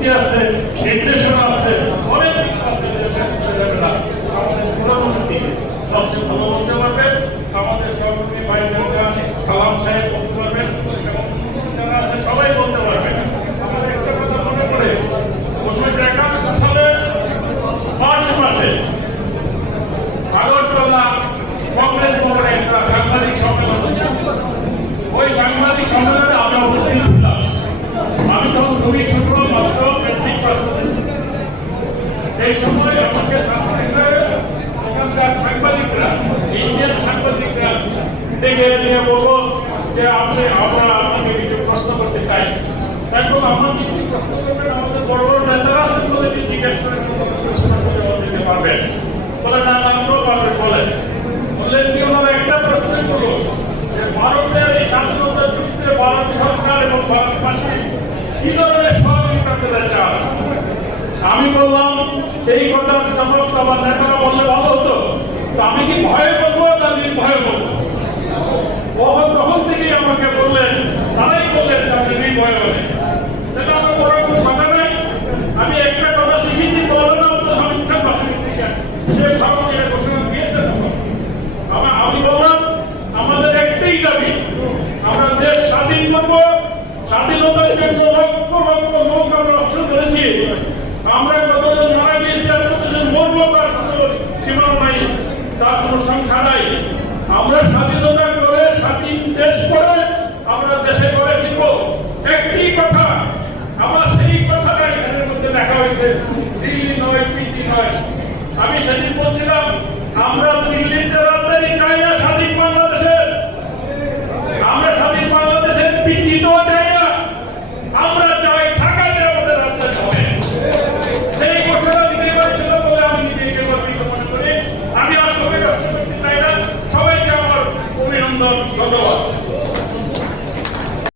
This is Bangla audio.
যুক্তি আছে, নির্দেশনা আছে, অনেক কিছু আছে। আমাদের পুরোনো সবচেয়ে ভালো বলতে পারবেন, আমাদের সহকর্মী ভাই সালাম সাহেব বলতে পারবেন, এবং যারা আছে সবাই বলতে পারবেন। আমাদের একটা কথা মনে পড়ে, 1971 সালে মার্চ মাসে আগরতলা কংগ্রেস ভবনে একটা সাংবাদিক সম্মেলন, ওই সাংবাদিক সম্মেলনে আমরা উপস্থিত ছিলাম। আমি তখন খুবই ছোট, মাত্র মেট্রিক পাস করেছি। সেই সময় আমাকে সাংবাদিকরা, ইন্ডিয়ান সাংবাদিকরা ডেকে নিয়ে বলবো যে আমরা আপনাকে কিছু প্রশ্ন করতে চাই। এখন আমরা কিছু প্রশ্ন করবেন, আমাদের বড় বড় নেতারা আছেন বলে জিজ্ঞেস করে প্রশ্ন করে দিতে পারবেন। বলে না, আমরাও পারবেন। বললেন কি, ওনারা একটা প্রশ্ন করবো যে ভারতের এই স্বাধীনতা যুদ্ধে ভারত সরকার এবং ভারতবাসী কি ধরনের সহযোগিতা পেতে চান। আমি বললাম এই কথার জবাব আমার নেতারা বললে ভালো হতো, তো আমি কি ভয়ে বলবো না ভয়ে বলবো? তখন থেকেই আমাকে বললেন, তারাই বললেন যে আপনি ভয়ে বলেন। সেটা আমার বড় কোনো কথা নাই। আমি একটা কথা শিখেছি, বললাম আমি সে ভারতীয় ঘোষণা দিয়েছেন। আমি বললাম আমাদের একটাই দাবি, আমরা দেশ স্বাধীন করবো। স্বাধীনতার জন্য লক্ষ লক্ষ লোক আমরা অংশ করেছি। আমরা কতজন মারা গিয়েছি আর কতজন মরবো তার কোনো সীমা নাই, তার কোনো সংখ্যা নাই। আমরা স্বাধীনতা করে, স্বাধীন দেশ করে আমরা দেশে করে দিব। একটি কথা, আমার সেই কথাটা এখানের মধ্যে দেখা হয়েছে, দিল্লি নয়, পিটি নয়। আমি সেদিন বলছিলাম আমরা দিল্লির যারা